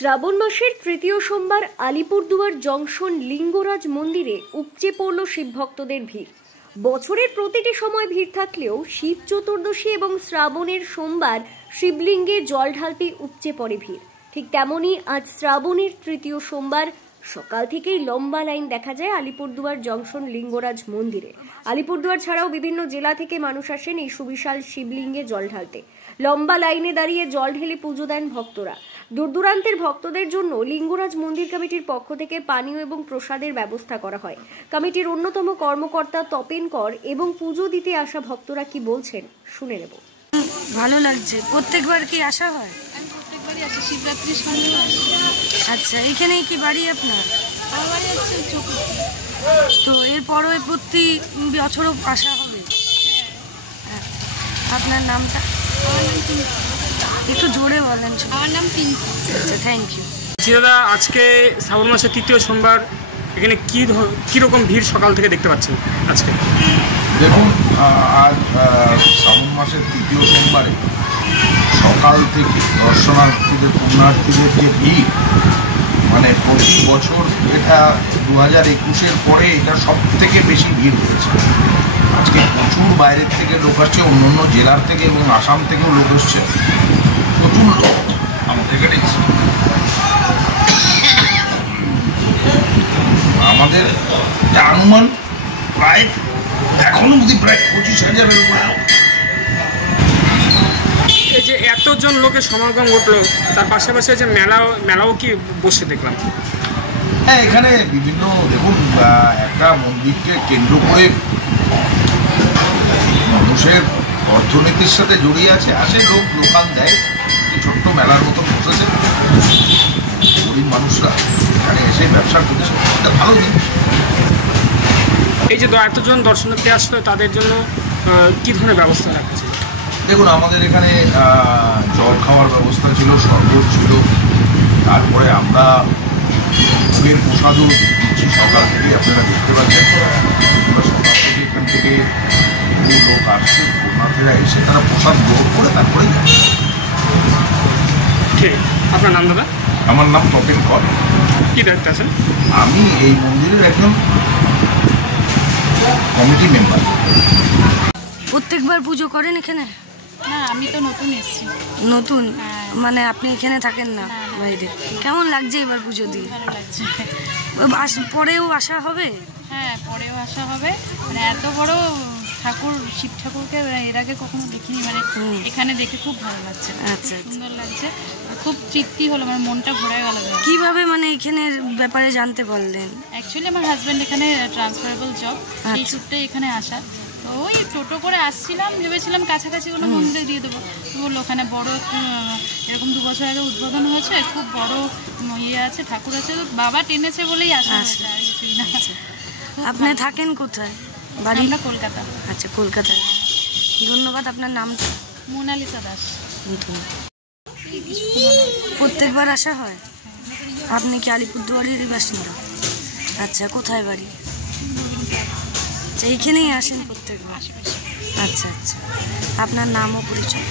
শ্রাবণ মাসের তৃতীয় সোমবার আলিপুরদুয়ার জংশন লিঙ্গরাজ মন্দিরে উপচে পড়ল শিব ভক্তদের ভিড়। বছরের প্রতিটি সময় ভিড় থাকলেও শিব চতুর্দশী এবং শ্রাবণের সোমবার শিবলিঙ্গে জল ঢালতে উপচে পড়ে ভিড়। ঠিক তেমনই আজ শ্রাবণের তৃতীয় সোমবার সকাল থেকেই লম্বা লাইন দেখা যায় আলিপুরদুয়ার জংশন লিঙ্গরাজ মন্দিরে। আলিপুরদুয়ার ছাড়াও বিভিন্ন জেলা থেকে মানুষ আসেন এই সুবিশাল শিবলিঙ্গে জল ঢালতে। লম্বা লাইনে দাঁড়িয়ে জল ঢেলে পুজো দেন ভক্তরা। দূর দূরান্তের ভক্তদের জন্য লিঙ্গরাজ মন্দির কমিটির পক্ষ থেকে পানীয় এবং প্রসাদের ব্যবস্থা করা হয়। কমিটির অন্যতম কর্মকর্তা তপেন কর এবং পুজো দিতে আসা ভক্তরা কি বলছেন শুনে নেব। ভালো লাগছে। প্রত্যেকবার কি আসা হয়? প্রত্যেকবারই আসে, শিবরাত্রির সঙ্গে আসে। আচ্ছা, এখানেই কি বাড়ি আপনার? আমার বাড়ি হচ্ছে চকুর। তো এরপরও প্রতি বছরও আসা হবে? আচ্ছা, আপনার নামটা? আমার নাম পিঙ্কি। একটু জোরে বলেন। আমার নাম পিঙ্কি। আচ্ছা, থ্যাংক ইউ। দাদা, আজকে শ্রাবণ মাসের তৃতীয় সোমবার এখানে কীরকম ভিড় সকাল থেকে দেখতে পাচ্ছেন আজকে? দেখুন, আজ শ্রাবণ মাসের তৃতীয় সোমবারে সকাল থেকে দর্শনার্থীদের পুণ্যার্থীদের যে ভিড়, মানে প্রতি বছর এটা 2021-এর পরে এটা সব থেকে বেশি ভিড় হয়েছে। আজকে প্রচুর বাইরের থেকে লোক আসছে, অন্য অন্য জেলার থেকে এবং আসাম থেকেও লোক আসছে। প্রচুর লোক আমাদের এখানে। আমাদের অনুমান প্রায় এখনো অবধি প্রায় 25,000-এর উপরে। এই যে এতজন লোকের সমাগম ঘটলো, তার পাশাপাশি যে মেলাও কি বসে দেখলাম? হ্যাঁ, এখানে বিভিন্ন, দেখুন, একটা মন্দিরকে কেন্দ্র করে মানুষের অর্থনীতির সাথে জড়িয়ে আছে লোক দোকান দেয়, ছোট্ট মেলার মতন বসেছে। গরিব মানুষরা এখানে এসে ব্যবসা করেছে, এটা ভালো জিনিস। এই যে এতজন দর্শনার্থী আসলো, তাদের জন্য কী ধরনের ব্যবস্থা রাখছে? দেখুন, আমাদের এখানে জল খাওয়ার ব্যবস্থা ছিল, শরবত ছিল, তারপরে আমরা ভোগের প্রসাদও দিচ্ছি সকাল থেকে। আপনারা দেখতে পাচ্ছেন আমরা সকাল থেকে এখান থেকে বহু লোক আসছে, পুণ্যার্থীরা এসে তারা প্রসাদ গ্রহণ করে তারপরে যাচ্ছে। ঠিক। আপনার নাম দাদা? আমার নাম তপেন কর। কী দায়িত্ব আছেন? আমি এই মন্দিরের একজন কমিটি মেম্বার। প্রত্যেকবার পুজো করেন এখানে? না, আমি তো নতুন এসেছি। নতুন? মানে আপনি এখানে থাকেন না, বাইরে? কেমন লাগছে এবার পুজো দিয়ে? ভালো লাগছে। পরেও আসা হবে? হ্যাঁ, পরেও আসা হবে। মানে এত বড় ঠাকুর, শিব ঠাকুরকে এর আগে কখনো দেখিনি। মানে এখানে দেখে খুব ভালো লাগছে। আচ্ছা, সুন্দর লাগছে, খুব তৃপ্তি হলো, আমার মনটা ভরে গেল। কিভাবে মানে এখানের ব্যাপারে জানতে পারলেন? অ্যাকচুয়ালি আমার হাজব্যান্ড এখানে ট্রান্সফারেবল জব, সেই সূত্রে এখানে আসা। তো ওই টোটো করে আসছিলাম, ভেবেছিলাম কাছাকাছি কোনো মন্দিরে দিয়ে দেবো। তো বললো ওখানে বড় এরকম 2 বছর আগে উদ্বোধন হয়েছে, খুব বড় ইয়ে আছে, ঠাকুর আছে, বাবা টেনেছে বলেই আসা হয়েছে, আর কিছুই না। আপনি থাকেন কোথায়? বাড়ি? আমরা কলকাতা। আচ্ছা, কলকাতায়। ধন্যবাদ। আপনার নামটা? মোনালিসা দাস। প্রত্যেকবার আসা হয়? আপনি কি আলিপুরদুয়ারের বাসিন্দা? আচ্ছা, কোথায় বাড়ি? আচ্ছা, এইখানেই আসেন প্রত্যেকবার? আচ্ছা আচ্ছা। আপনার নাম ও পরিচয়?